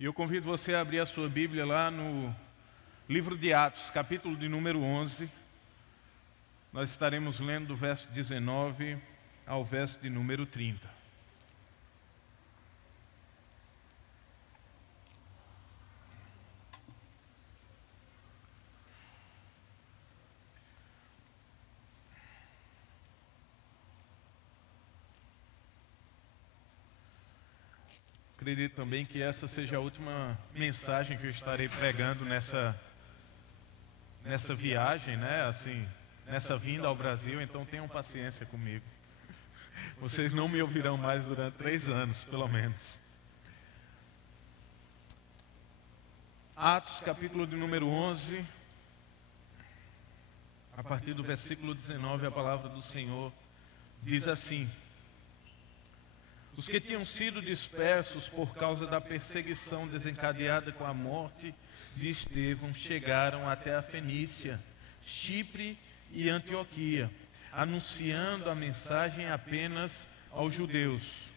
E eu convido você a abrir a sua Bíblia lá no livro de Atos, capítulo de número 11. Nós estaremos lendo do verso 19 ao verso de número 30. Acredito também que essa seja a última mensagem que eu estarei pregando nessa viagem, né? Assim, nessa vinda ao Brasil, então tenham paciência comigo. Vocês não me ouvirão mais durante 3 anos, pelo menos. Atos, capítulo de número 11, a partir do versículo 19, a palavra do Senhor diz assim: os que tinham sido dispersos por causa da perseguição desencadeada com a morte de Estevão chegaram até a Fenícia, Chipre e Antioquia, anunciando a mensagem apenas aos judeus.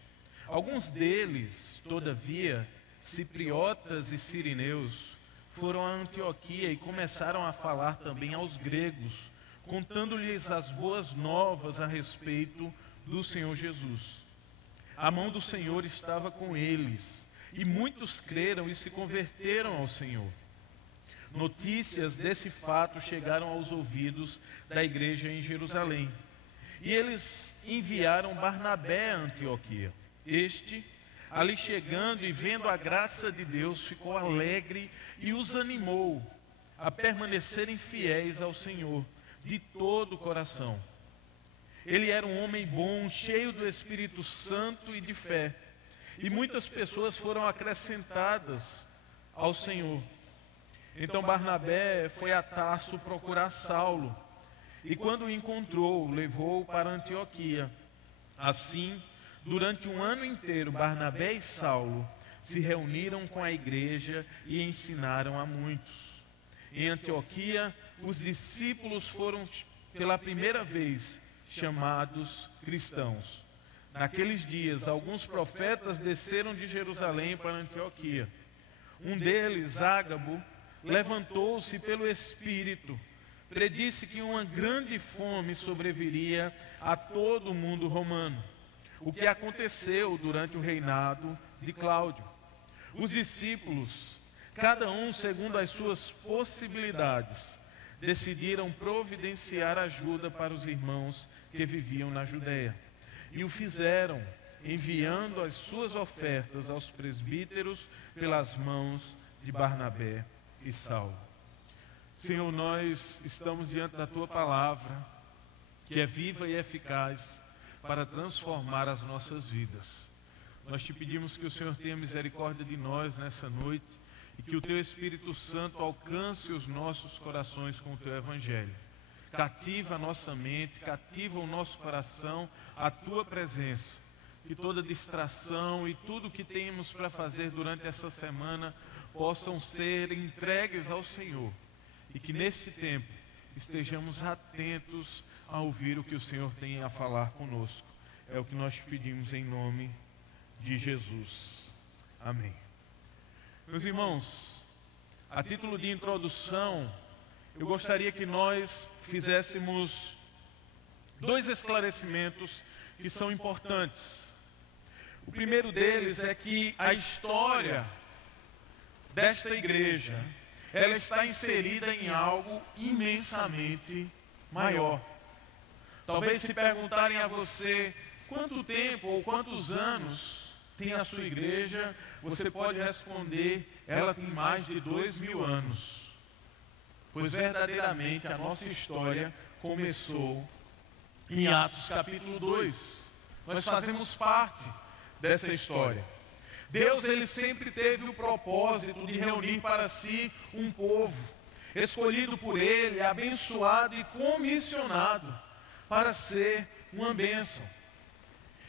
Alguns deles, todavia, cipriotas e sirineus, foram a Antioquia e começaram a falar também aos gregos, contando-lhes as boas novas a respeito do Senhor Jesus. A mão do Senhor estava com eles, e muitos creram e se converteram ao Senhor. Notícias desse fato chegaram aos ouvidos da igreja em Jerusalém, e eles enviaram Barnabé a Antioquia. Este, ali chegando e vendo a graça de Deus, ficou alegre e os animou a permanecerem fiéis ao Senhor de todo o coração. Ele era um homem bom, cheio do Espírito Santo e de fé, e muitas pessoas foram acrescentadas ao Senhor. Então Barnabé foi a Tarso procurar Saulo, e quando o encontrou, o levou para Antioquia. Assim, durante 1 ano inteiro, Barnabé e Saulo se reuniram com a igreja e ensinaram a muitos. Em Antioquia, os discípulos foram pela primeira vez chamados cristãos. Naqueles dias, alguns profetas desceram de Jerusalém para Antioquia. Um deles, Ágabo, levantou-se pelo Espírito, predisse que uma grande fome sobreviria a todo o mundo romano, o que aconteceu durante o reinado de Cláudio. Os discípulos, cada um segundo as suas possibilidades, decidiram providenciar ajuda para os irmãos que viviam na Judéia. E o fizeram, enviando as suas ofertas aos presbíteros pelas mãos de Barnabé e Saulo. Senhor, nós estamos diante da Tua palavra, que é viva e eficaz para transformar as nossas vidas. Nós te pedimos que o Senhor tenha misericórdia de nós nessa noite, e que o Teu Espírito Santo alcance os nossos corações com o Teu Evangelho. Cativa a nossa mente, cativa o nosso coração, a Tua presença. Que toda distração e tudo que temos para fazer durante essa semana possam ser entregues ao Senhor. E que neste tempo estejamos atentos a ouvir o que o Senhor tem a falar conosco. É o que nós pedimos em nome de Jesus. Amém. Meus irmãos, a título de introdução, eu gostaria que nós fizéssemos 2 esclarecimentos que são importantes. O primeiro deles é que a história desta igreja, ela está inserida em algo imensamente maior. Talvez se perguntarem a você quanto tempo ou quantos anos tem a sua igreja, você pode responder, ela tem mais de 2000 anos. Pois verdadeiramente a nossa história começou em Atos capítulo 2. Nós fazemos parte dessa história. Deus, ele sempre teve o propósito de reunir para si um povo, escolhido por Ele, abençoado e comissionado para ser uma bênção.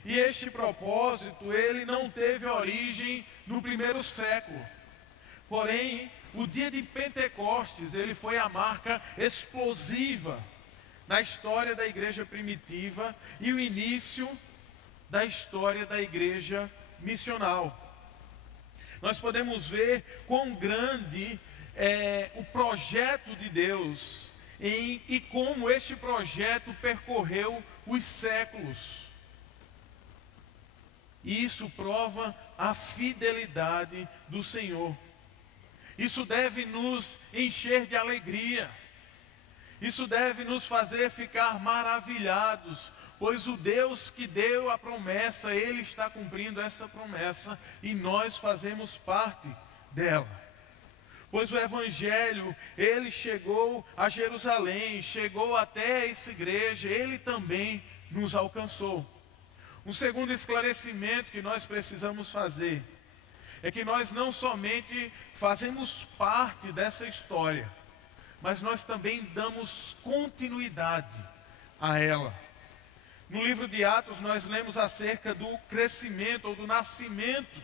E este propósito, ele não teve origem no primeiro século. Porém, o dia de Pentecostes, ele foi a marca explosiva na história da igreja primitiva e o início da história da igreja missional. nós podemos ver quão grande é o projeto de Deus e como este projeto percorreu os séculos. E isso prova a fidelidade do Senhor. Isso deve nos encher de alegria. Isso deve nos fazer ficar maravilhados, pois o Deus que deu a promessa, Ele está cumprindo essa promessa e nós fazemos parte dela. Pois o Evangelho, ele chegou a Jerusalém, chegou até essa igreja, ele também nos alcançou. Um segundo esclarecimento que nós precisamos fazer é que nós não somente fazemos parte dessa história, mas nós também damos continuidade a ela. No livro de Atos nós lemos acerca do crescimento ou do nascimento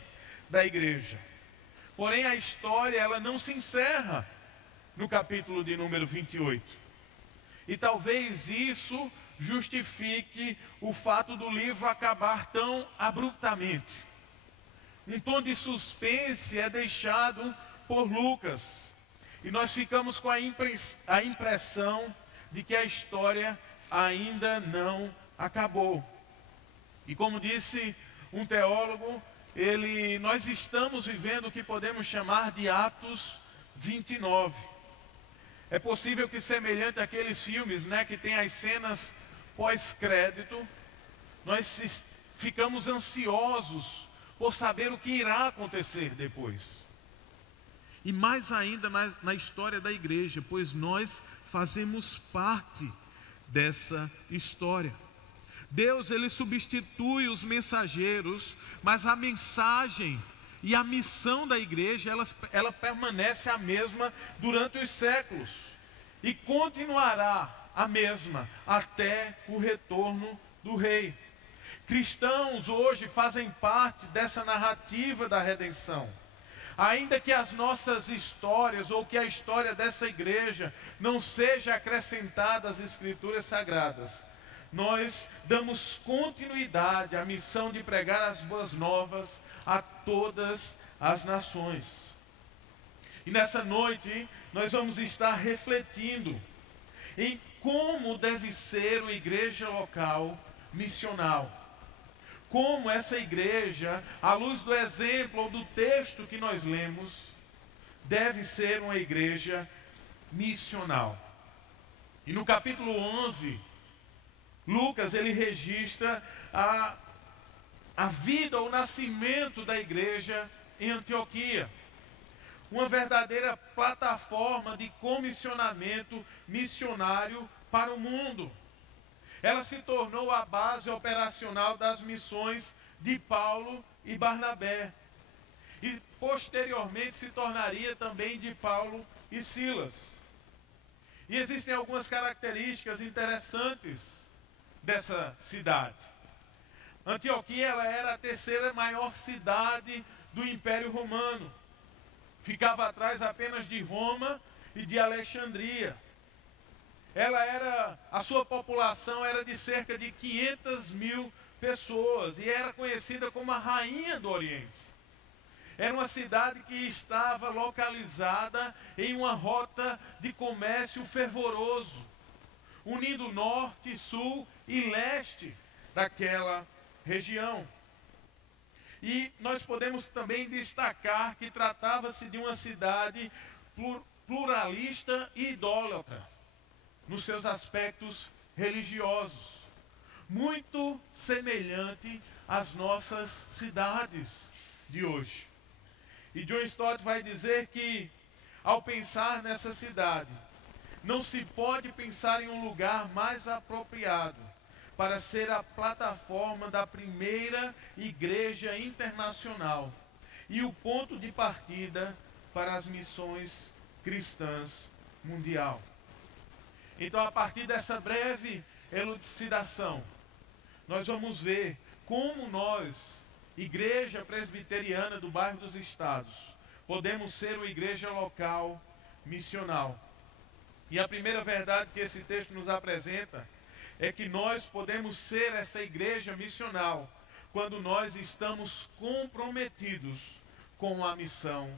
da igreja. Porém a história ela não se encerra no capítulo de número 28. E talvez isso justifique o fato do livro acabar tão abruptamente. Um tom de suspense é deixado por Lucas. E nós ficamos com a impressão de que a história ainda não acabou. E como disse um teólogo, nós estamos vivendo o que podemos chamar de Atos 29. É possível que, semelhante àqueles filmes, que tem as cenas pós-crédito, nós ficamos ansiosos por saber o que irá acontecer depois. E mais ainda na história da igreja, pois nós fazemos parte dessa história. Deus, ele substitui os mensageiros, mas a mensagem e a missão da igreja, ela permanece a mesma durante os séculos. E continuará a mesma até o retorno do Rei. Cristãos hoje fazem parte dessa narrativa da redenção. Ainda que as nossas histórias, ou que a história dessa igreja, não seja acrescentada às Escrituras Sagradas, nós damos continuidade à missão de pregar as boas novas a todas as nações. E nessa noite, nós vamos estar refletindo em como deve ser uma igreja local missional. Como essa igreja, à luz do exemplo ou do texto que nós lemos, deve ser uma igreja missional. E no capítulo 11, Lucas, ele registra a vida, o nascimento da igreja em Antioquia. Uma verdadeira plataforma de comissionamento missionário para o mundo. Ela se tornou a base operacional das missões de Paulo e Barnabé. E posteriormente se tornaria também de Paulo e Silas. E existem algumas características interessantes dessa cidade. Antioquia, ela era a terceira maior cidade do Império Romano. Ficava atrás apenas de Roma e de Alexandria. A sua população era de cerca de 500 mil pessoas e era conhecida como a Rainha do Oriente. Era uma cidade que estava localizada em uma rota de comércio fervoroso, unindo norte, sul e leste daquela região. E nós podemos também destacar que tratava-se de uma cidade pluralista e idólatra nos seus aspectos religiosos, muito semelhante às nossas cidades de hoje. E John Stott vai dizer que, ao pensar nessa cidade, não se pode pensar em um lugar mais apropriado para ser a plataforma da primeira igreja internacional e o ponto de partida para as missões cristãs mundial. Então, a partir dessa breve elucidação, nós vamos ver como nós, Igreja Presbiteriana do Bairro dos Estados, podemos ser uma igreja local missional. E a primeira verdade que esse texto nos apresenta é que nós podemos ser essa igreja missional quando nós estamos comprometidos com a missão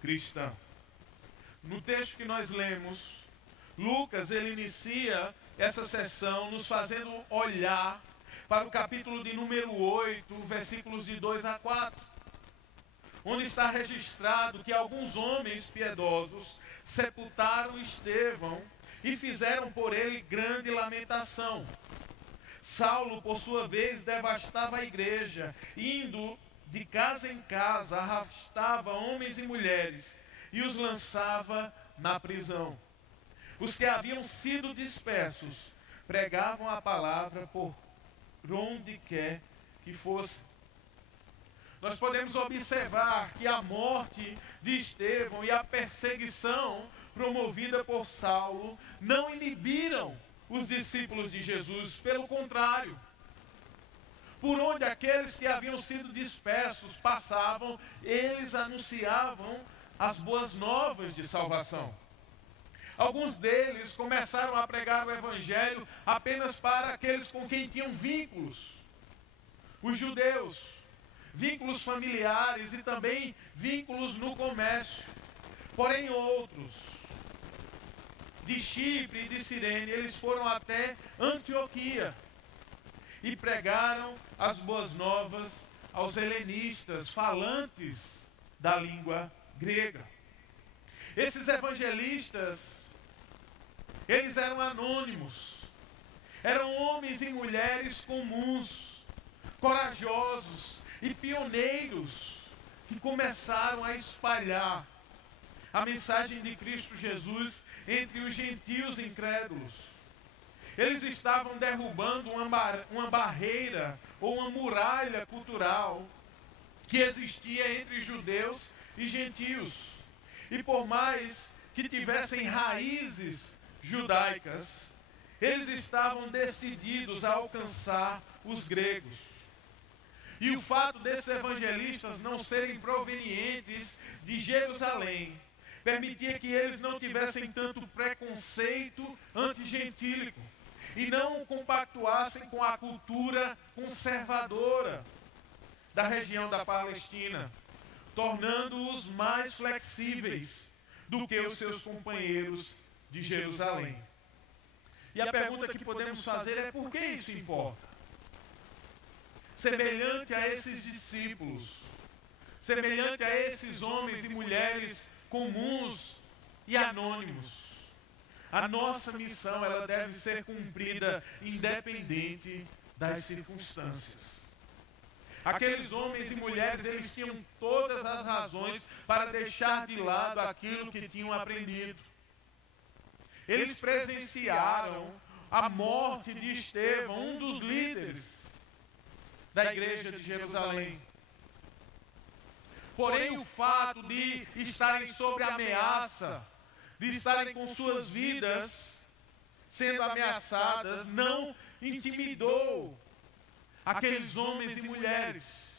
cristã. No texto que nós lemos, Lucas, ele inicia essa sessão nos fazendo olhar para o capítulo de número 8, versículos de 2 a 4, onde está registrado que alguns homens piedosos sepultaram Estevão e fizeram por ele grande lamentação. Saulo, por sua vez, devastava a igreja, indo de casa em casa, arrastava homens e mulheres e os lançava na prisão. Os que haviam sido dispersos pregavam a palavra por onde quer que fosse. Nós podemos observar que a morte de Estevão e a perseguição promovida por Saulo não inibiram os discípulos de Jesus, pelo contrário. Por onde aqueles que haviam sido dispersos passavam, eles anunciavam as boas novas de salvação. Alguns deles começaram a pregar o evangelho apenas para aqueles com quem tinham vínculos. Os judeus, vínculos familiares e também vínculos no comércio. Porém outros, de Chipre e de Cirene, eles foram até Antioquia e pregaram as boas novas aos helenistas, falantes da língua grega. Esses evangelistas, eles eram anônimos, eram homens e mulheres comuns, corajosos e pioneiros, que começaram a espalhar a mensagem de Cristo Jesus entre os gentios incrédulos. Eles estavam derrubando uma barreira ou uma muralha cultural que existia entre judeus e gentios. E por mais que tivessem raízes judaicas, eles estavam decididos a alcançar os gregos. E o fato desses evangelistas não serem provenientes de Jerusalém permitia que eles não tivessem tanto preconceito antigentílico e não compactuassem com a cultura conservadora da região da Palestina, tornando-os mais flexíveis do que os seus companheiros de Jerusalém. E a pergunta que podemos fazer é: por que isso importa? Semelhante a esses discípulos, semelhante a esses homens e mulheres comuns e anônimos, a nossa missão, ela deve ser cumprida independente das circunstâncias. Aqueles homens e mulheres, eles tinham todas as razões para deixar de lado aquilo que tinham aprendido. Eles presenciaram a morte de Estevão, um dos líderes da igreja de Jerusalém. Porém, o fato de estarem sob ameaça, de estarem com suas vidas sendo ameaçadas, não intimidou aqueles homens e mulheres.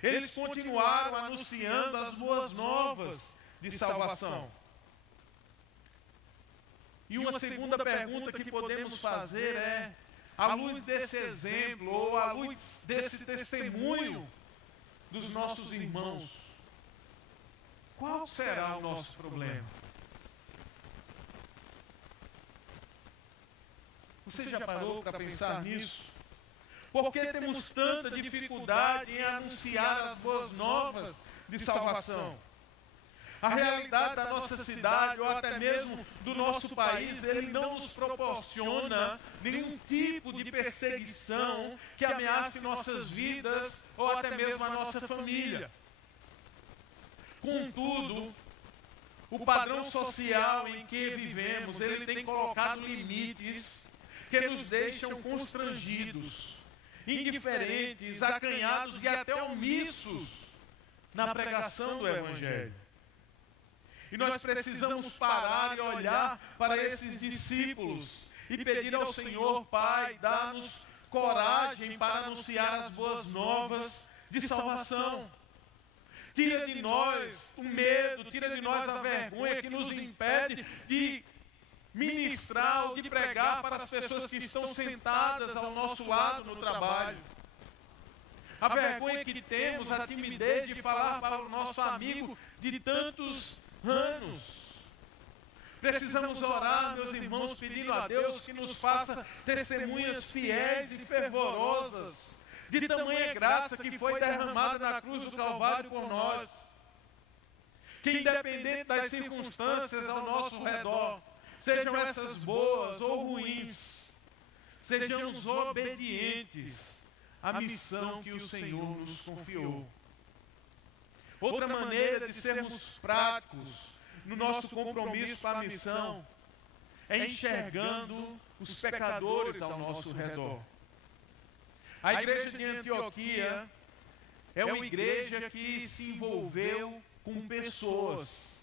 Eles continuaram anunciando as boas novas de salvação. E uma segunda pergunta que podemos fazer é: à luz desse exemplo, ou à luz desse testemunho dos nossos irmãos, qual será o nosso problema? Você já parou para pensar nisso? Por que temos tanta dificuldade em anunciar as boas novas de salvação? A realidade da nossa cidade, ou até mesmo do nosso país, ele não nos proporciona nenhum tipo de perseguição que ameace nossas vidas ou até mesmo a nossa família. Contudo, o padrão social em que vivemos, ele tem colocado limites que nos deixam constrangidos, indiferentes, acanhados e até omissos na pregação do Evangelho. E nós precisamos parar e olhar para esses discípulos e pedir ao Senhor: Pai, dá-nos coragem para anunciar as boas novas de salvação. Tira de nós o medo, tira de nós a vergonha que nos impede de ministrar ou de pregar para as pessoas que estão sentadas ao nosso lado no trabalho. a vergonha que temos, a timidez de falar para o nosso amigo de tantos anos. Precisamos orar, meus irmãos, pedindo a Deus que nos faça testemunhas fiéis e fervorosas de tamanha graça que foi derramada na cruz do Calvário por nós. Que independente das circunstâncias ao nosso redor, sejam essas boas ou ruins, sejamos obedientes à missão que o Senhor nos confiou. Outra maneira de sermos práticos no nosso compromisso com a missão é enxergando os pecadores ao nosso redor. A igreja de Antioquia é uma igreja que se envolveu com pessoas.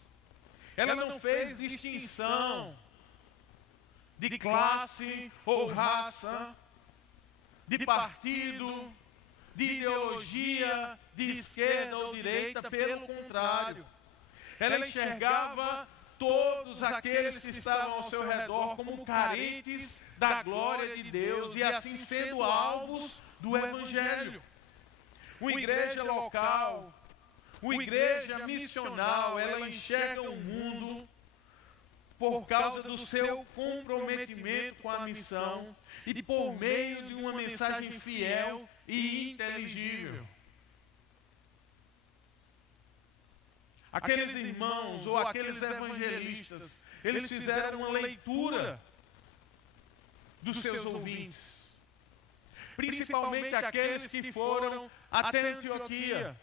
Ela não fez distinção de classe ou raça, de partido, de ideologia, de esquerda ou direita, pelo contrário. Ela enxergava todos aqueles que estavam ao seu redor como carentes da glória de Deus e assim sendo alvos do Evangelho. Uma igreja local, uma igreja missional, ela enxerga o mundo por causa do seu comprometimento com a missão e por meio de uma mensagem fiel e inteligível. Aqueles irmãos ou aqueles evangelistas, eles fizeram uma leitura dos seus ouvintes, principalmente aqueles que foram até Antioquia.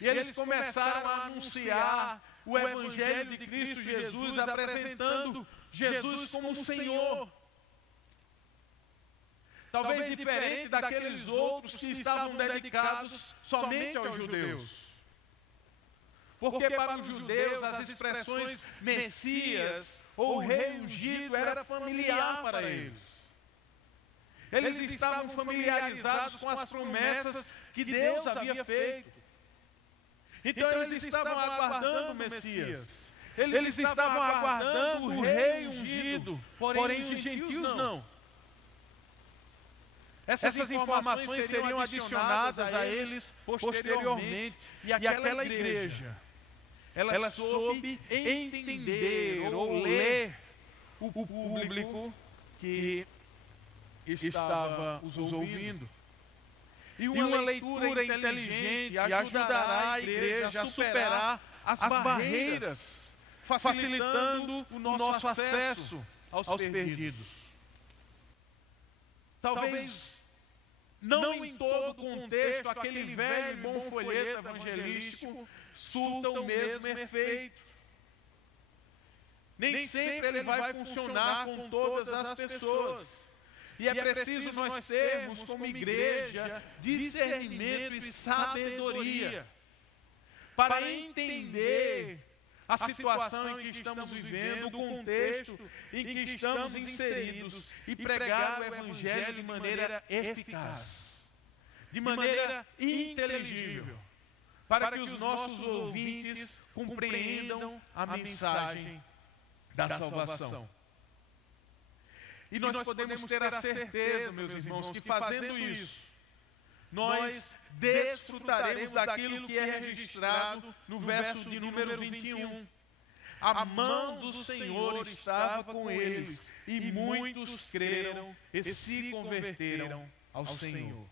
E eles começaram a anunciar o Evangelho de Cristo Jesus, apresentando Jesus como Senhor. Talvez diferente daqueles outros que estavam dedicados somente aos judeus. Porque para os judeus as expressões Messias ou Rei ungido era familiar para eles. Eles estavam familiarizados com as promessas que Deus havia feito. Então eles estavam aguardando o Messias. Eles estavam aguardando o Rei ungido, porém os gentios não. Essas informações seriam adicionadas a eles posteriormente. E aquela igreja, ela soube entender ou ler o público que estava os ouvindo. E uma leitura inteligente ajudará a igreja a superar as barreiras, facilitando o nosso acesso aos perdidos. Talvez não em todo o contexto aquele velho e bom folheto evangelístico surta o mesmo efeito. Nem sempre ele vai funcionar com todas as pessoas. E é preciso nós termos como igreja discernimento e sabedoria para entender a situação em que estamos vivendo, o contexto em que estamos inseridos e pregar o Evangelho de maneira eficaz, de maneira inteligível, para que os nossos ouvintes compreendam a mensagem da salvação. E nós podemos ter a certeza, meus irmãos, que fazendo isso, nós desfrutaremos daquilo que é registrado no verso de número 21. A mão do Senhor estava com eles, e muitos creram e se converteram ao Senhor.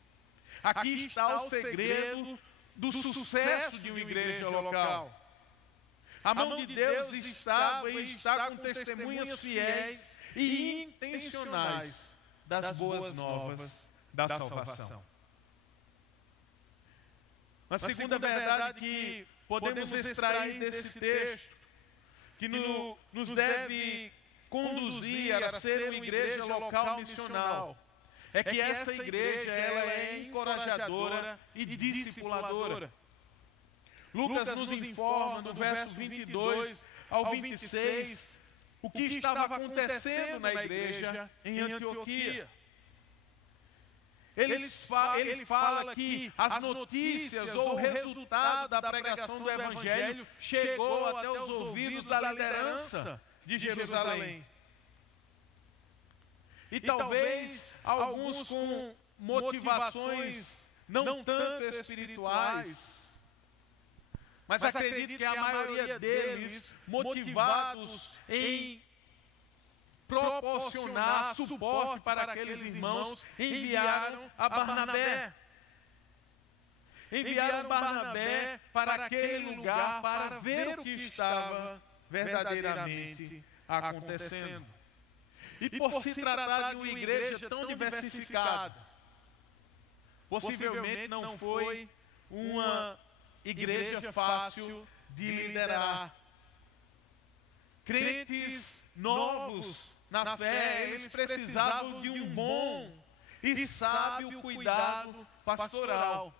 Aqui está o segredo do sucesso de uma igreja local. A mão de Deus estava e está com testemunhas fiéis e intencionais das boas novas da salvação. Uma segunda verdade que podemos extrair desse texto, que nos deve conduzir a ser uma igreja local missional, é que essa igreja ela é encorajadora e discipuladora. Lucas nos informa no verso 22 ao 26 o que estava acontecendo na igreja em Antioquia. Ele fala que as notícias ou o resultado da pregação do Evangelho chegou até os ouvidos da liderança de Jerusalém. E talvez alguns com motivações não tanto espirituais, mas acredito que a maioria deles, motivados em proporcionar suporte para aqueles irmãos, enviaram a Barnabé. Enviaram Barnabé para aquele lugar para ver o que estava verdadeiramente acontecendo. E por se tratar de uma igreja tão diversificada, possivelmente não foi uma igreja fácil de liderar. Crentes novos na fé, eles precisavam de um bom e sábio cuidado pastoral.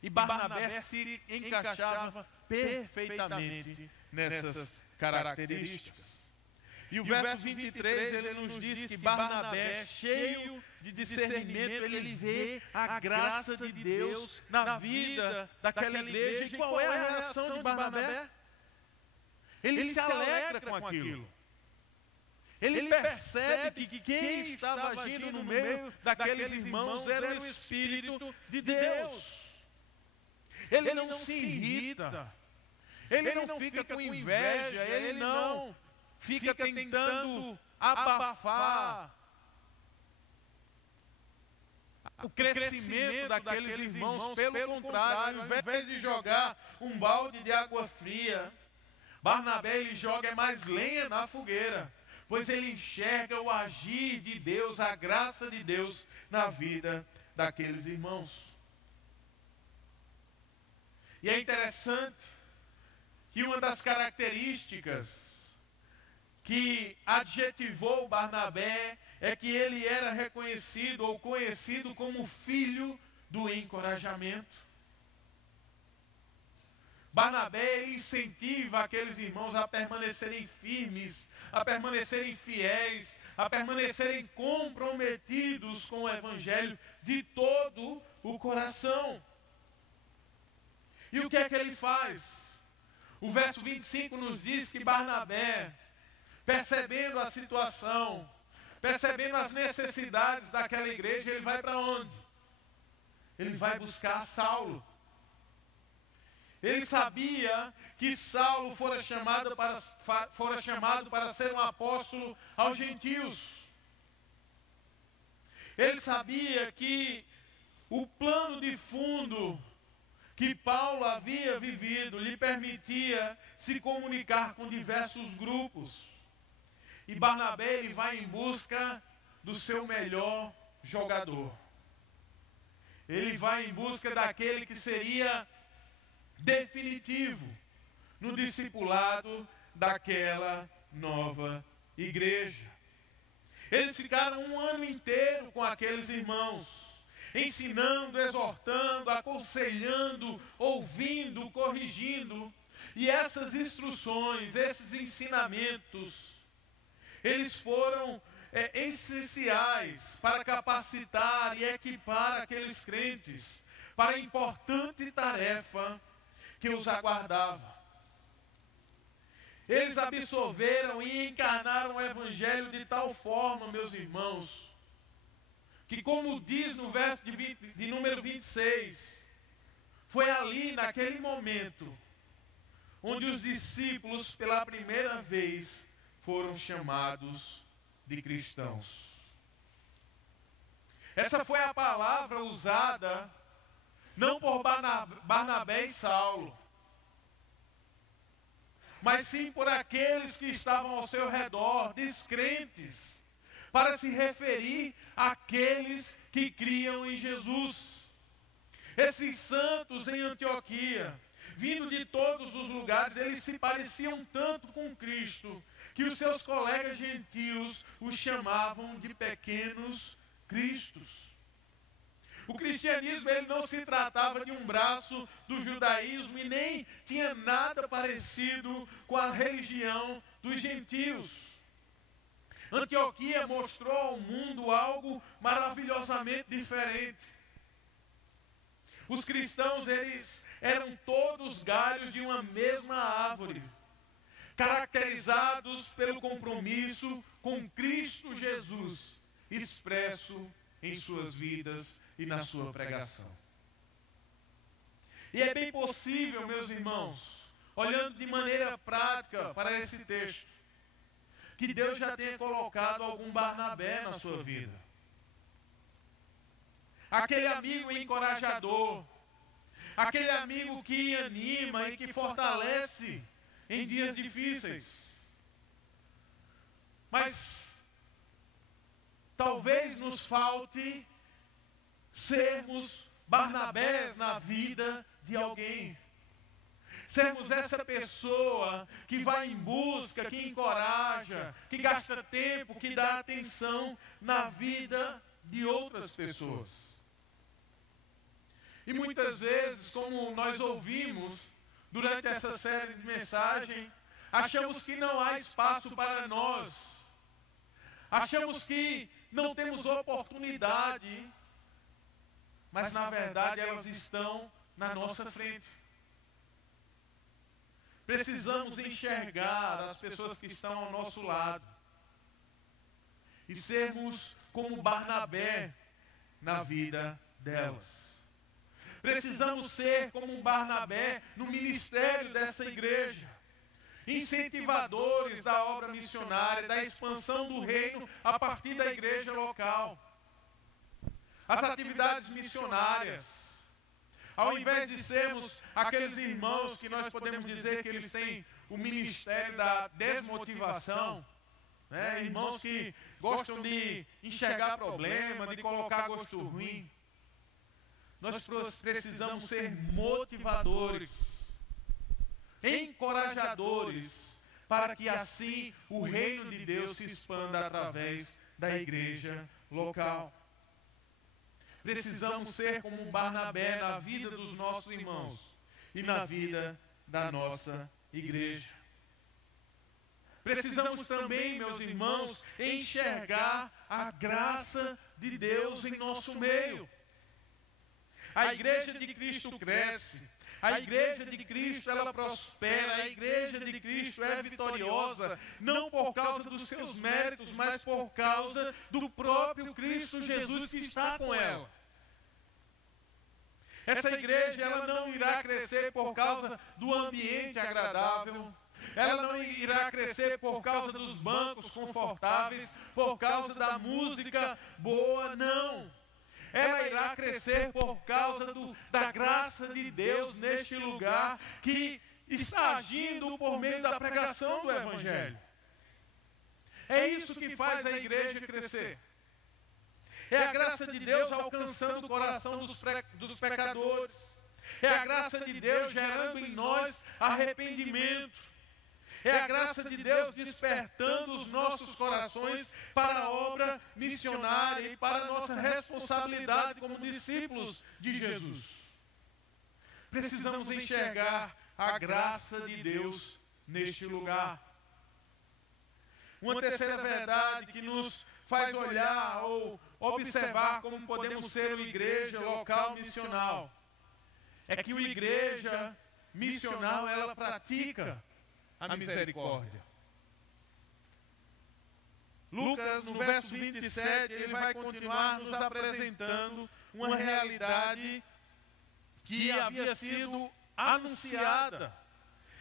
E Barnabé se encaixava perfeitamente nessas características. E o verso 23, ele nos diz que Barnabé, cheio de discernimento, ele vê a graça de Deus na vida daquela igreja. E qual é a reação de Barnabé? Ele se alegra com aquilo. Ele percebe que quem estava agindo no meio daqueles irmãos era o Espírito de Deus. Ele não se irrita. Ele não fica com inveja. Ele não fica tentando abafar o crescimento daqueles irmãos. Pelo contrário, ao invés de jogar um balde de água fria, Barnabé ele joga mais lenha na fogueira, pois ele enxerga o agir de Deus, a graça de Deus na vida daqueles irmãos. E é interessante que uma das características que adjetivou Barnabé é que ele era reconhecido ou conhecido como filho do encorajamento. Barnabé incentiva aqueles irmãos a permanecerem firmes, a permanecerem fiéis, a permanecerem comprometidos com o Evangelho de todo o coração. E o que é que ele faz? O verso 25 nos diz que Barnabé, percebendo a situação, percebendo as necessidades daquela igreja, ele vai para onde? Ele vai buscar Saulo. Ele sabia que Saulo fora chamado para ser um apóstolo aos gentios. Ele sabia que o plano de fundo que Paulo havia vivido lhe permitia se comunicar com diversos grupos. E Barnabé ele vai em busca do seu melhor jogador. Ele vai em busca daquele que seria definitivo no discipulado daquela nova igreja. Eles ficaram um ano inteiro com aqueles irmãos, ensinando, exortando, aconselhando, ouvindo, corrigindo. E essas instruções, esses ensinamentos, eles foram essenciais para capacitar e equipar aqueles crentes para a importante tarefa que os aguardava. Eles absorveram e encarnaram o Evangelho de tal forma, meus irmãos, que como diz no verso de número 26, foi ali, naquele momento, onde os discípulos, pela primeira vez, foram chamados de cristãos. Essa foi a palavra usada não por Barnabé e Saulo, mas sim por aqueles que estavam ao seu redor, descrentes, para se referir àqueles que criam em Jesus. Esses santos em Antioquia, vindo de todos os lugares, eles se pareciam tanto com Cristo, que os seus colegas gentios os chamavam de pequenos cristos. O cristianismo ele não se tratava de um braço do judaísmo e nem tinha nada parecido com a religião dos gentios. Antioquia mostrou ao mundo algo maravilhosamente diferente. Os cristãos eles eram todos galhos de uma mesma árvore, caracterizados pelo compromisso com Cristo Jesus, expresso em suas vidas e na sua pregação. E é bem possível, meus irmãos, olhando de maneira prática para esse texto, que Deus já tenha colocado algum Barnabé na sua vida. Aquele amigo encorajador, aquele amigo que anima e que fortalece em dias difíceis. Mas talvez nos falte sermos Barnabés na vida de alguém. Sermos essa pessoa que vai em busca, que encoraja, que gasta tempo, que dá atenção na vida de outras pessoas. E muitas vezes, como nós ouvimos durante essa série de mensagens, achamos que não há espaço para nós. Achamos que não temos oportunidade, mas na verdade elas estão na nossa frente. Precisamos enxergar as pessoas que estão ao nosso lado e sermos como Barnabé na vida delas. Precisamos ser como um Barnabé no ministério dessa igreja, incentivadores da obra missionária, da expansão do reino a partir da igreja local. As atividades missionárias, ao invés de sermos aqueles irmãos que nós podemos dizer que eles têm o ministério da desmotivação, né? Irmãos que gostam de enxergar problema, de colocar gosto ruim, nós precisamos ser motivadores, encorajadores, para que assim o reino de Deus se expanda através da igreja local. Precisamos ser como um Barnabé na vida dos nossos irmãos e na vida da nossa igreja. Precisamos também, meus irmãos, enxergar a graça de Deus em nosso meio. A igreja de Cristo cresce, a igreja de Cristo ela prospera, a igreja de Cristo é vitoriosa, não por causa dos seus méritos, mas por causa do próprio Cristo Jesus que está com ela. Essa igreja ela não irá crescer por causa do ambiente agradável, ela não irá crescer por causa dos bancos confortáveis, por causa da música boa, não. Ela irá crescer por causa da graça de Deus neste lugar que está agindo por meio da pregação do Evangelho. É isso que faz a igreja crescer. É a graça de Deus alcançando o coração dos pecadores. É a graça de Deus gerando em nós arrependimento. É a graça de Deus despertando os nossos corações para a obra missionária e para a nossa responsabilidade como discípulos de Jesus. Precisamos enxergar a graça de Deus neste lugar. Uma terceira verdade que nos faz olhar ou observar como podemos ser uma igreja local missional é que uma igreja missional ela pratica a misericórdia. Lucas, no verso 27, ele vai continuar nos apresentando uma realidade que havia sido anunciada.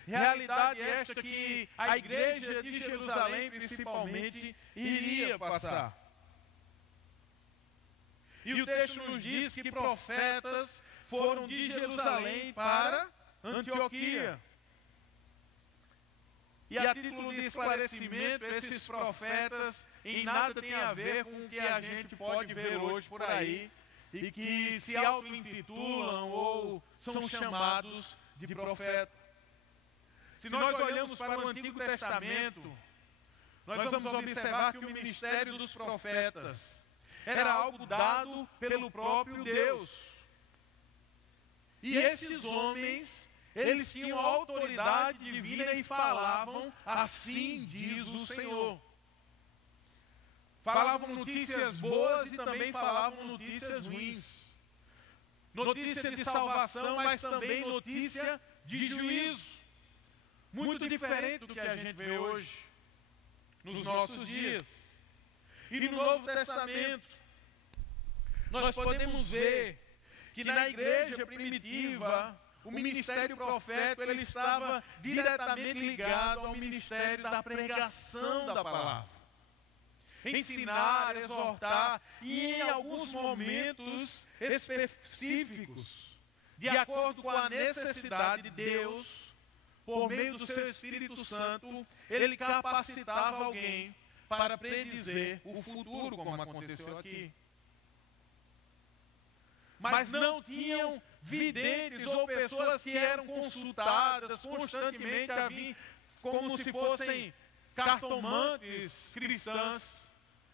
Realidade esta que a igreja de Jerusalém, principalmente, iria passar. E o texto nos diz que profetas foram de Jerusalém para Antioquia. E a título de esclarecimento, esses profetas em nada têm a ver com o que a gente pode ver hoje por aí, e que se auto-intitulam ou são chamados de profeta. Se nós olhamos para o Antigo Testamento, nós vamos observar que o ministério dos profetas era algo dado pelo próprio Deus. E esses homens, eles tinham autoridade divina e falavam, assim diz o Senhor. Falavam notícias boas e também falavam notícias ruins. Notícia de salvação, mas também notícia de juízo. Muito diferente do que a gente vê hoje, nos nossos dias. E no Novo Testamento, nós podemos ver que na igreja primitiva, o ministério profético ele estava diretamente ligado ao ministério da pregação da palavra. Ensinar, exortar, e em alguns momentos específicos, de acordo com a necessidade de Deus, por meio do seu Espírito Santo, ele capacitava alguém para predizer o futuro, como aconteceu aqui. Mas não tinham videntes ou pessoas que eram consultadas constantemente a vir como se fossem cartomantes cristãs,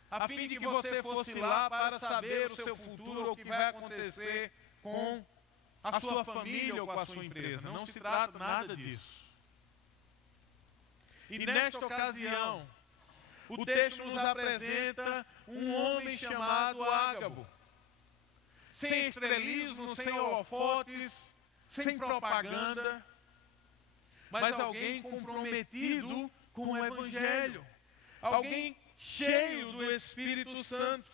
a fim de que você fosse lá para saber o seu futuro ou o que vai acontecer com a sua família ou com a sua empresa. Não se trata nada disso. E nesta ocasião, o texto nos apresenta um homem chamado Ágabo, sem estrelismo, sem holofotes, sem propaganda, mas alguém comprometido com o Evangelho, alguém cheio do Espírito Santo.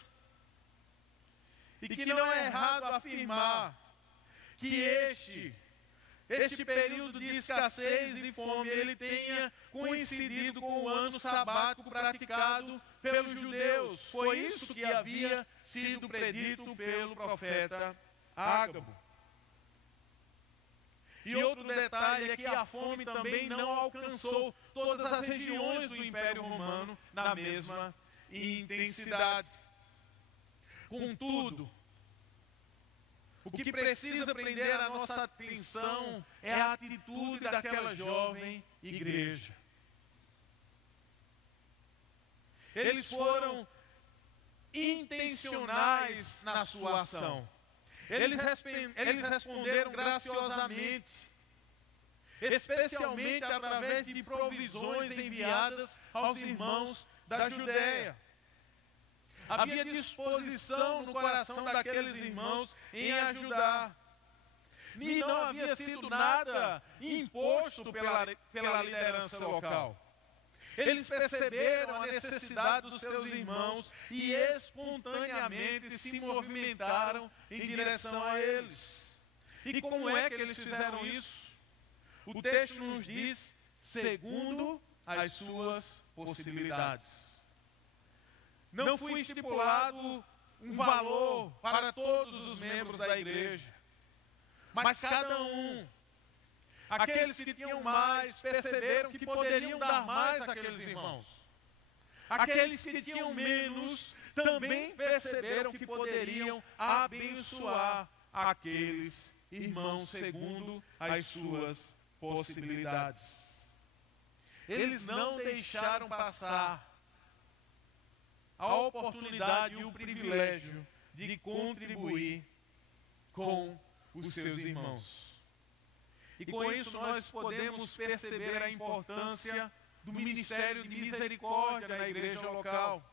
E que não é errado afirmar que este período de escassez e fome, ele tenha coincidido com o ano sabático praticado pelos judeus. Foi isso que havia sido predito pelo profeta Ágabo. E outro detalhe é que a fome também não alcançou todas as regiões do Império Romano na mesma intensidade. Contudo, o que precisa prender a nossa atenção é a atitude daquela jovem igreja. Eles foram intencionais na sua ação. Eles responderam graciosamente, especialmente através de provisões enviadas aos irmãos da Judéia. Havia disposição no coração daqueles irmãos em ajudar. E não havia sido nada imposto pela liderança local. Eles perceberam a necessidade dos seus irmãos e espontaneamente se movimentaram em direção a eles. E como é que eles fizeram isso? O texto nos diz, segundo as suas possibilidades. Não foi estipulado um valor para todos os membros da igreja, mas cada um, aqueles que tinham mais, perceberam que poderiam dar mais àqueles irmãos. Aqueles que tinham menos, também perceberam que poderiam abençoar aqueles irmãos segundo as suas possibilidades. Eles não deixaram passar a oportunidade e o privilégio de contribuir com os seus irmãos. E com isso nós podemos perceber a importância do ministério de misericórdia na igreja local.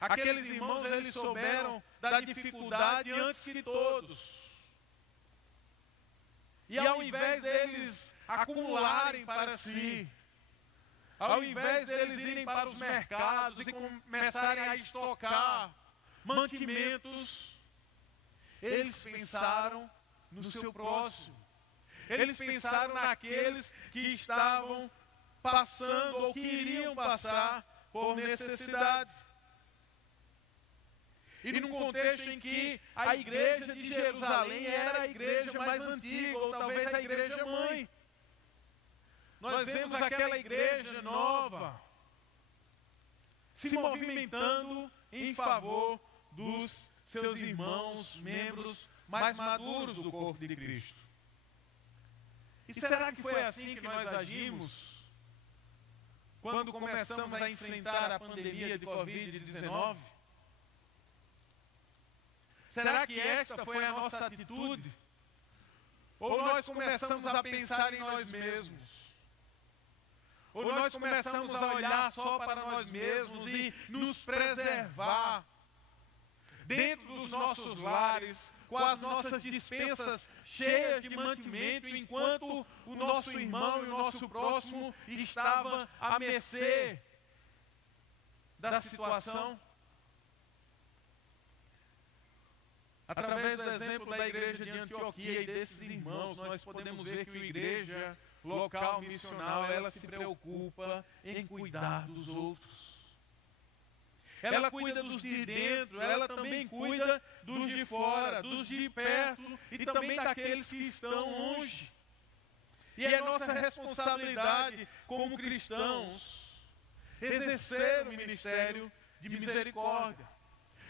Aqueles irmãos, eles souberam da dificuldade antes de todos. E ao invés deles acumularem para si, ao invés deles irem para os mercados e começarem a estocar mantimentos, eles pensaram no seu próximo. Eles pensaram naqueles que estavam passando ou que iriam passar por necessidade. E num contexto em que a igreja de Jerusalém era a igreja mais antiga, ou talvez a igreja mãe. Nós vemos aquela igreja nova se movimentando em favor dos seus irmãos, membros mais maduros do corpo de Cristo. E será que foi assim que nós agimos quando começamos a enfrentar a pandemia de Covid-19? Será que esta foi a nossa atitude? Ou nós começamos a pensar em nós mesmos? Ou nós começamos a olhar só para nós mesmos e nos preservar dentro dos nossos lares, com as nossas despensas cheias de mantimento, enquanto o nosso irmão e o nosso próximo estava à mercê da situação? Através do exemplo da igreja de Antioquia e desses irmãos, nós podemos ver que a igreja local missional, ela se preocupa em cuidar dos outros. Ela cuida dos de dentro, ela também cuida dos de fora, dos de perto e também daqueles que estão longe. E é nossa responsabilidade como cristãos exercer o ministério de misericórdia.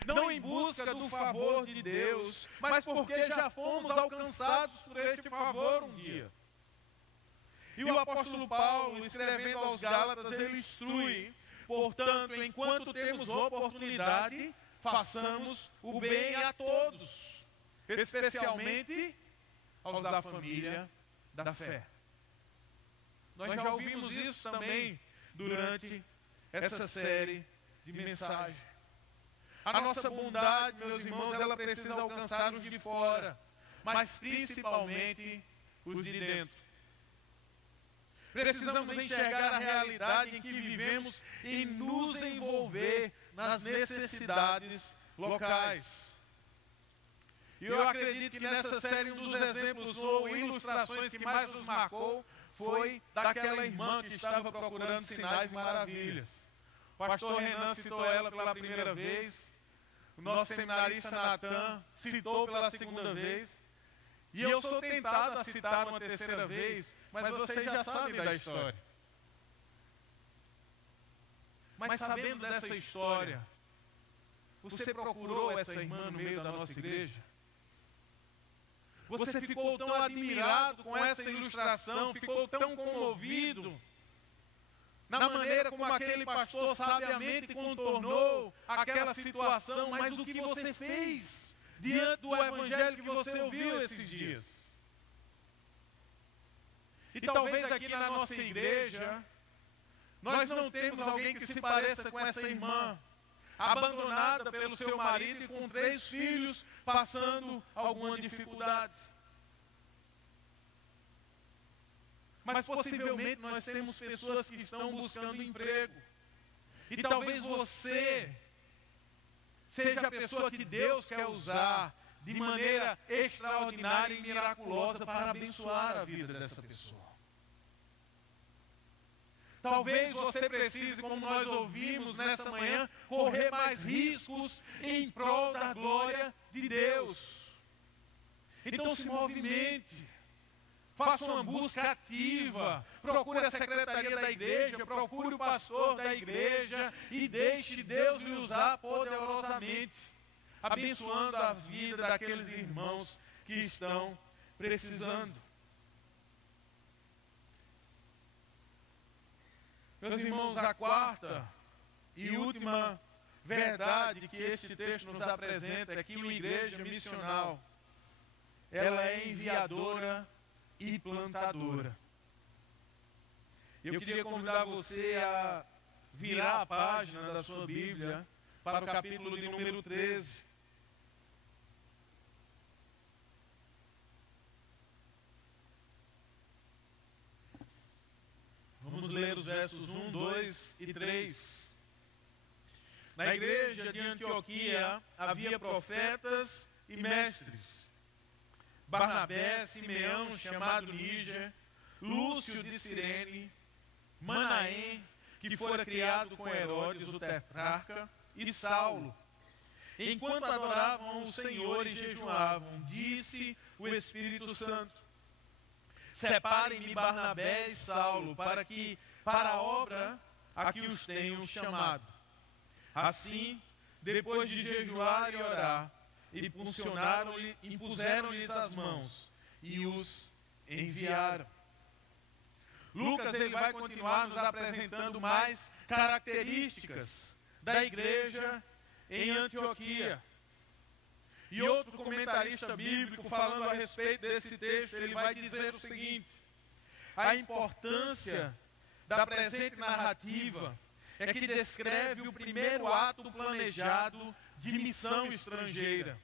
Não em busca do favor de Deus, mas porque já fomos alcançados por este favor um dia. E o apóstolo Paulo, escrevendo aos Gálatas, ele instrui: portanto, enquanto temos oportunidade, façamos o bem a todos, especialmente aos da família da fé. Nós já ouvimos isso também durante essa série de mensagens. A nossa bondade, meus irmãos, ela precisa alcançar os de fora, mas principalmente os de dentro. Precisamos enxergar a realidade em que vivemos e nos envolver nas necessidades locais. E eu acredito que nessa série um dos exemplos ou ilustrações que mais nos marcou foi daquela irmã que estava procurando sinais e maravilhas. O pastor Renan citou ela pela primeira vez, o nosso seminarista Natan citou pela segunda vez, e eu sou tentado a citar uma terceira vez, mas vocês já sabem da história. Mas sabendo dessa história, você procurou essa irmã no meio da nossa igreja? Você ficou tão admirado com essa ilustração, ficou tão comovido na maneira como aquele pastor sabiamente contornou aquela situação, mas o que você fez diante do evangelho que você ouviu esses dias? E talvez aqui na nossa igreja, nós não temos alguém que se pareça com essa irmã, abandonada pelo seu marido e com 3 filhos, passando alguma dificuldade. Mas possivelmente nós temos pessoas que estão buscando emprego. E talvez você seja a pessoa que Deus quer usar de maneira extraordinária e miraculosa para abençoar a vida dessa pessoa. Talvez você precise, como nós ouvimos nessa manhã, correr mais riscos em prol da glória de Deus. Então se movimente. Faça uma busca ativa, procure a secretaria da igreja, procure o pastor da igreja e deixe Deus lhe usar poderosamente, abençoando as vidas daqueles irmãos que estão precisando. Meus irmãos, a quarta e última verdade que este texto nos apresenta é que uma igreja missional, ela é enviadora e plantadora. Eu queria convidar você a virar a página da sua Bíblia para o capítulo de número 13. Vamos ler os versos 1, 2 e 3. Na igreja de Antioquia havia profetas e mestres: Barnabé, Simeão, chamado Níger, Lúcio de Cirene, Manaém, que fora criado com Herodes, o tetrarca, e Saulo. Enquanto adoravam o Senhor e jejuavam, disse o Espírito Santo: separem-me Barnabé e Saulo, para a obra a que os tenho chamado. Assim, depois de jejuar e orar, impuseram-lhes as mãos e os enviaram. Lucas ele vai continuar nos apresentando mais características da igreja em Antioquia. E outro comentarista bíblico, falando a respeito desse texto, ele vai dizer o seguinte: a importância da presente narrativa é que descreve o primeiro ato planejado de missão estrangeira,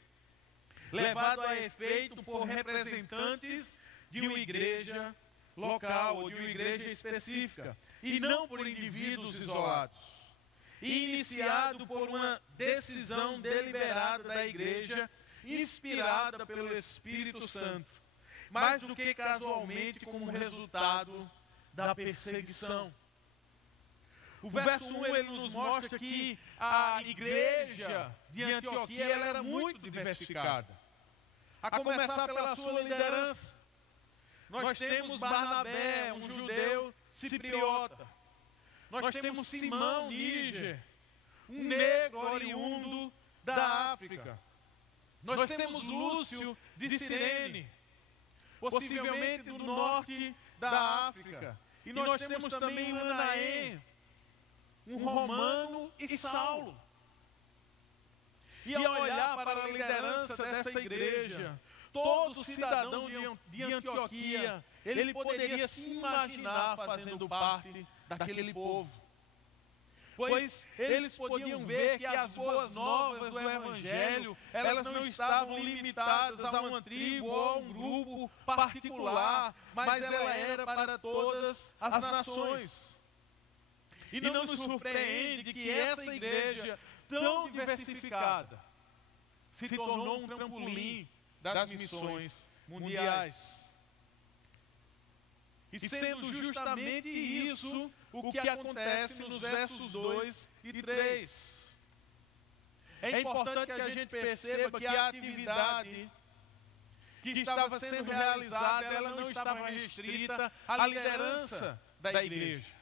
levado a efeito por representantes de uma igreja local ou de uma igreja específica, e não por indivíduos isolados, e iniciado por uma decisão deliberada da igreja inspirada pelo Espírito Santo, mais do que casualmente como resultado da perseguição. O verso 1 ele nos mostra que a igreja de Antioquia ela era muito diversificada. A começar pela sua liderança. Nós temos Barnabé, um judeu cipriota. Nós temos Simão Níger, um negro oriundo da África. Nós temos Lúcio de Cirene, possivelmente do norte da África. E nós temos também Manaém, um romano, e Saulo. E ao olhar para a liderança dessa igreja, todo cidadão de Antioquia, ele poderia se imaginar fazendo parte daquele povo. Pois eles podiam ver que as boas novas do Evangelho, elas não estavam limitadas a uma tribo ou a um grupo particular, mas ela era para todas as nações. E não nos surpreende que essa igreja tão diversificada se tornou um trampolim das missões mundiais. E sendo justamente isso o que acontece nos versos 2 e 3. É importante que a gente perceba que a atividade que estava sendo realizada, ela não estava restrita à liderança da igreja.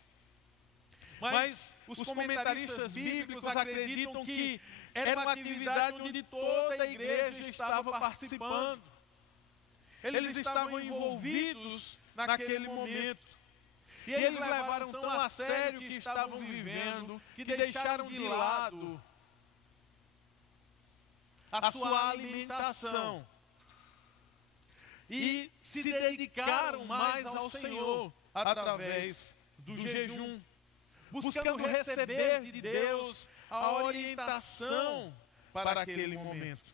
Mas os comentaristas bíblicos acreditam que era uma atividade onde toda a igreja estava participando. Eles estavam envolvidos naquele momento. E eles levaram tão a sério o que estavam vivendo, que deixaram de lado a sua alimentação. E se dedicaram mais ao Senhor através do jejum, buscando receber de Deus a orientação para aquele momento.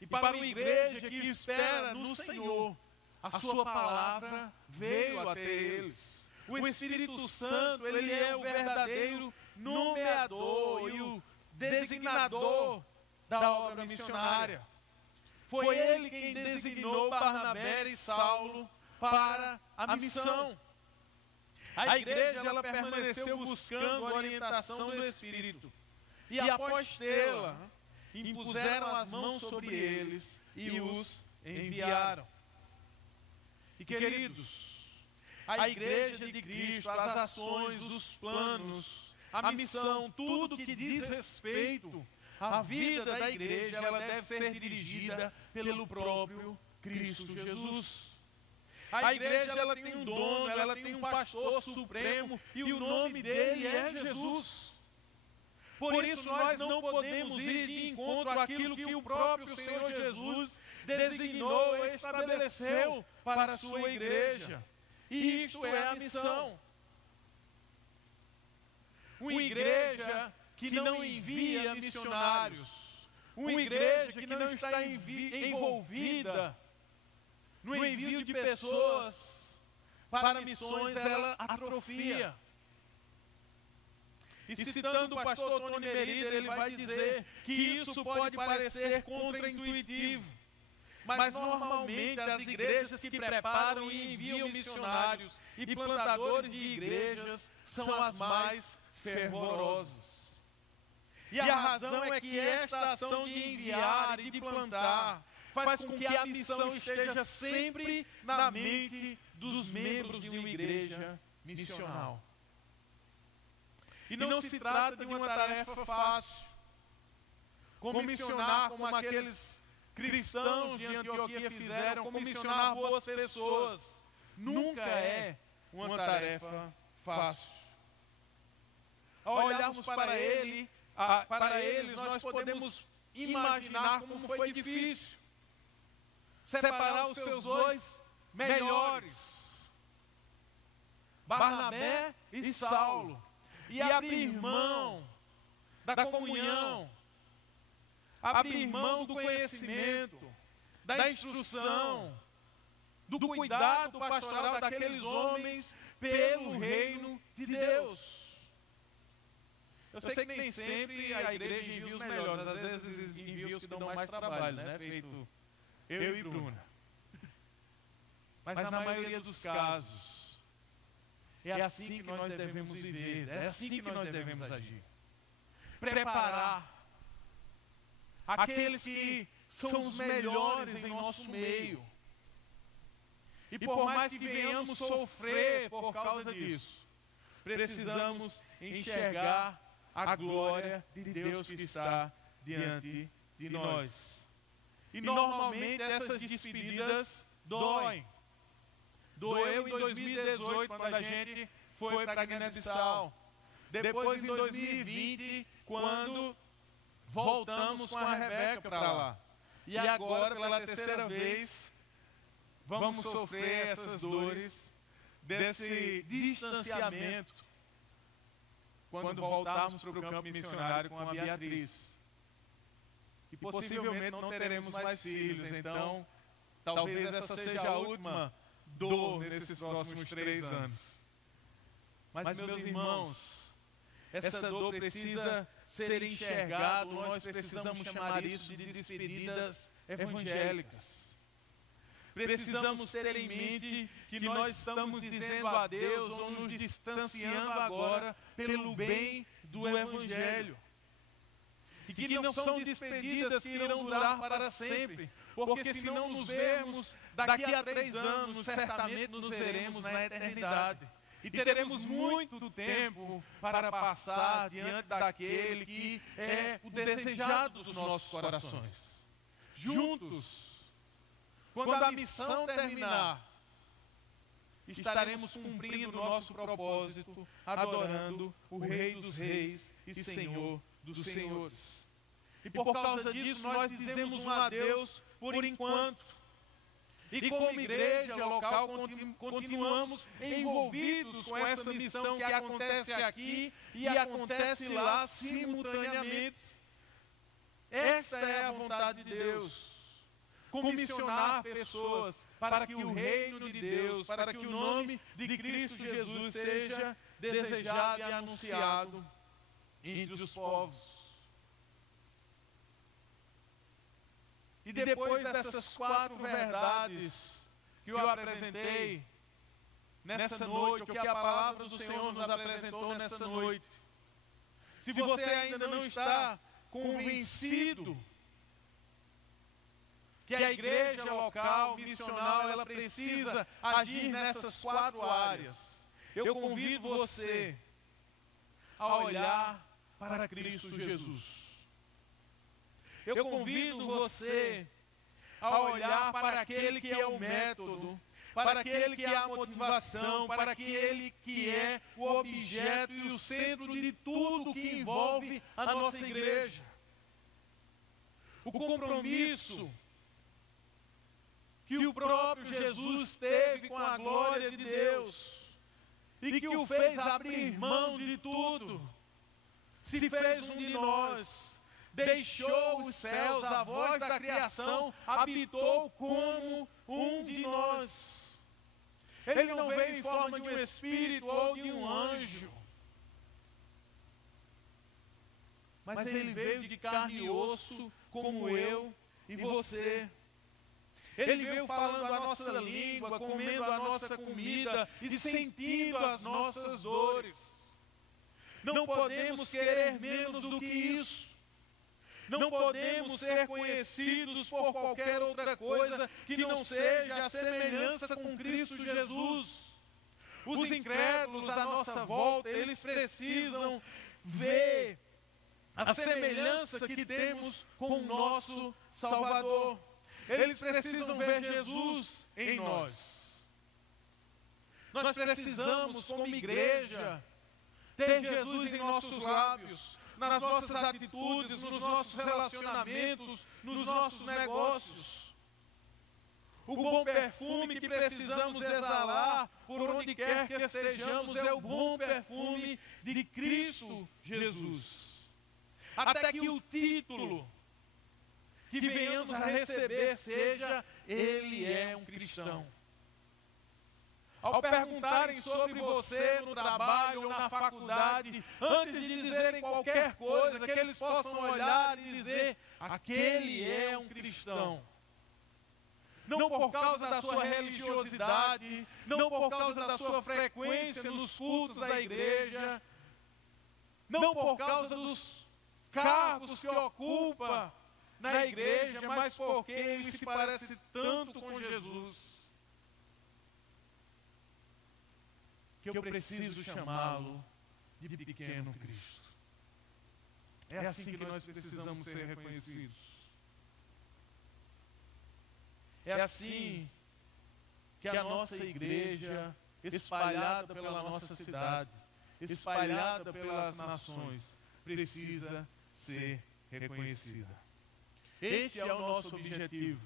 E para uma igreja que espera no Senhor, a sua palavra veio até eles. O Espírito Santo, ele é o verdadeiro nomeador e o designador da obra missionária. Foi ele quem designou Barnabé e Saulo para a missão. A igreja ela permaneceu buscando a orientação do Espírito. E após tê-la, impuseram as mãos sobre eles e os enviaram. E queridos, a igreja de Cristo, as ações, os planos, a missão, tudo que diz respeito à vida da igreja, ela deve ser dirigida pelo próprio Cristo Jesus. A igreja ela tem um dono, ela tem um pastor supremo e o nome dele é Jesus. Por isso nós não podemos ir de encontro àquilo que o próprio Senhor Jesus designou e estabeleceu para a sua igreja. E isto é a missão. Uma igreja que não envia missionários, uma igreja que não está envolvida no envio de pessoas para missões, ela atrofia. E citando o pastor Tony Merida, ele vai dizer que isso pode parecer contraintuitivo, mas normalmente as igrejas que preparam e enviam missionários e plantadores de igrejas são as mais fervorosas. E a razão é que esta ação de enviar e de plantar faz com que a missão esteja sempre na mente dos membros de uma igreja missional. E não se trata de uma tarefa fácil, comissionar como aqueles cristãos de Antioquia fizeram, comissionar boas pessoas. Nunca é uma tarefa fácil. Ao olharmos para eles, nós podemos imaginar como foi difícil separar os seus dois melhores, Barnabé e Saulo, e abrir mão da comunhão, abrir mão do conhecimento, da instrução, do cuidado pastoral daqueles homens pelo reino de Deus. Eu sei que nem sempre a igreja envia os melhores, às vezes envia os que dão mais trabalho, né? Feito eu e Bruna. Mas na maioria dos casos, é assim que nós devemos viver, é assim que nós devemos agir. Preparar aqueles que são os melhores em nosso meio. E por mais que venhamos sofrer por causa disso, precisamos enxergar a glória de Deus que está diante de nós. E normalmente essas despedidas doem. Doeu em 2018, quando a gente foi para Guiné-Bissau. Depois em 2020, quando voltamos com a Rebeca para lá. E agora, pela terceira vez, vamos sofrer essas dores desse distanciamento quando voltarmos para o campo missionário com a Beatriz. E possivelmente não teremos mais filhos, então talvez essa seja a última dor nesses próximos 3 anos. Mas, meus irmãos, essa dor precisa ser enxergada, nós precisamos chamar isso de despedidas evangélicas. Precisamos ter em mente que nós estamos dizendo adeus ou nos distanciando agora pelo bem do Evangelho. E que não são despedidas que irão durar para sempre, porque se não nos vermos daqui a 3 anos, certamente nos veremos na eternidade. E teremos muito tempo para passar diante daquele que é o desejado dos nossos corações. Juntos, quando a missão terminar, estaremos cumprindo o nosso propósito, adorando o Rei dos Reis e Senhor dos Senhores. E por causa disso, nós dizemos um adeus por enquanto. E como igreja local, continuamos envolvidos com essa missão que acontece aqui e acontece lá simultaneamente. Esta é a vontade de Deus. Comissionar pessoas para que o reino de Deus, para que o nome de Cristo Jesus seja desejado e anunciado entre os povos. E depois dessas 4 verdades que eu apresentei nessa noite, ou que a palavra do Senhor nos apresentou nessa noite, se você ainda não está convencido que a igreja local, missional, ela precisa agir nessas 4 áreas, eu convido você a olhar para Cristo Jesus. Eu convido você a olhar para aquele que é o método, para aquele que é a motivação, para aquele que é o objeto e o centro de tudo que envolve a nossa igreja. O compromisso que o próprio Jesus teve com a glória de Deus e que o fez abrir mão de tudo, se fez um de nós. Deixou os céus, a voz da criação, habitou como um de nós. Ele não veio em forma de um espírito ou de um anjo, mas ele veio de carne e osso, como eu e você. Ele veio falando a nossa língua, comendo a nossa comida e sentindo as nossas dores. Não podemos querer menos do que isso. Não podemos ser conhecidos por qualquer outra coisa que não seja a semelhança com Cristo Jesus. Os incrédulos à nossa volta, eles precisam ver a semelhança que temos com o nosso Salvador. Eles precisam ver Jesus em nós. Nós precisamos, como igreja, ter Jesus em nossos lábios, nas nossas atitudes, nos nossos relacionamentos, nos nossos negócios. O bom perfume que precisamos exalar por onde quer que estejamos é o bom perfume de Cristo Jesus. Até que o título que venhamos a receber seja: Ele é um cristão. ao perguntarem sobre você no trabalho ou na faculdade, antes de dizerem qualquer coisa, que eles possam olhar e dizer: aquele é um cristão. Não por causa da sua religiosidade, não por causa da sua frequência nos cultos da igreja, não por causa dos cargos que ocupa na igreja, mas porque ele se parece tanto com Jesus, que eu preciso chamá-lo de pequeno Cristo. É assim que nós precisamos ser reconhecidos. É assim que a nossa igreja, espalhada pela nossa cidade, espalhada pelas nações, precisa ser reconhecida. Este é o nosso objetivo: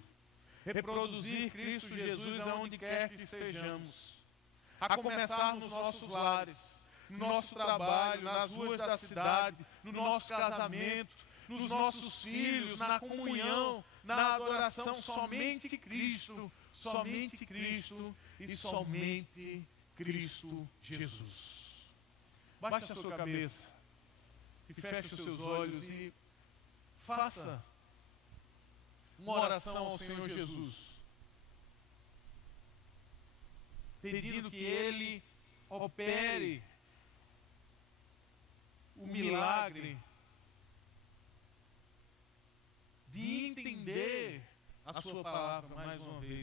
reproduzir Cristo Jesus aonde quer que estejamos, a começar nos nossos lares, no nosso trabalho, nas ruas da cidade, no nosso casamento, nos nossos filhos, na comunhão, na adoração. Somente Cristo e somente Cristo Jesus. Baixe a sua cabeça e feche os seus olhos e faça uma oração ao Senhor Jesus, pedindo que Ele opere o milagre de entender a sua palavra mais uma vez.